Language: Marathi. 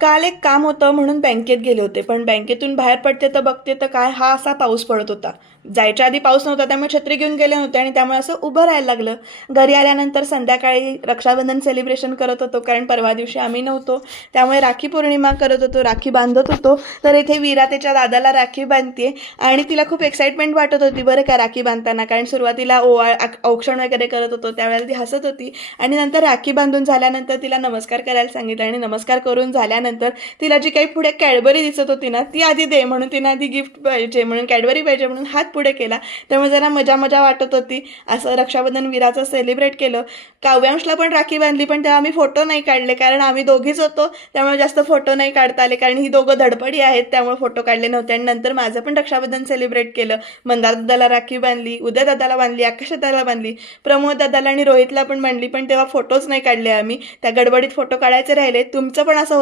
काल एक काम होतं म्हणून बँकेत गेले होते, पण बँकेतून बाहेर पडते तर बघते तर काय हा असा पाऊस पडत होता. जायच्या आधी पाऊस नव्हता त्यामुळे छत्री घेऊन गेले नव्हते आणि त्यामुळे असं उभं राहायला लागलं. घरी आल्यानंतर संध्याकाळी रक्षाबंधन सेलिब्रेशन करत होतो, कारण परवा दिवशी आम्ही नव्हतो. त्यामुळे राखी पौर्णिमा करत होतो, राखी बांधत होतो. तर इथे वीरा त्याच्या दादाला राखी बांधते आणि तिला खूप एक्साइटमेंट वाटत होती बरं का राखी बांधताना, कारण सुरुवातीला औक्षण वगैरे करत होतो त्यावेळेला ती हसत होती आणि नंतर राखी बांधून झाल्यानंतर तिला नमस्कार करायला सांगितलं आणि नमस्कार करून झाल्यानंतर तिला जी काही पुढे कॅडबरी दिसत होती ना ती आधी दे म्हणून तिने आधी गिफ्ट पाहिजे म्हणून कॅडबरी पाहिजे म्हणून हात पुढे केला. त्यामुळे जरा मजा मजा वाटत होती. असं रक्षाबंधन वीराचं सेलिब्रेट केलं. काव्यांशला पण राखी बांधली, पण तेव्हा आम्ही फोटो नाही काढले कारण आम्ही दोघीच होतो, त्यामुळे जास्त फोटो नाही काढता आले कारण ही दोघं धडपडी आहेत, त्यामुळे फोटो काढले नव्हते. आणि नंतर माझं पण रक्षाबंधन सेलिब्रेट केलं. मंदार दादाला राखी बांधली, उदय दादाला बांधली, आकाश दादाला बांधली, प्रमोद दादाला आणि रोहितला पण बांधली, पण तेव्हा फोटोच नाही काढले आम्ही. त्या गडबडीत फोटो काढायचे राहिले. तुमचं पण असं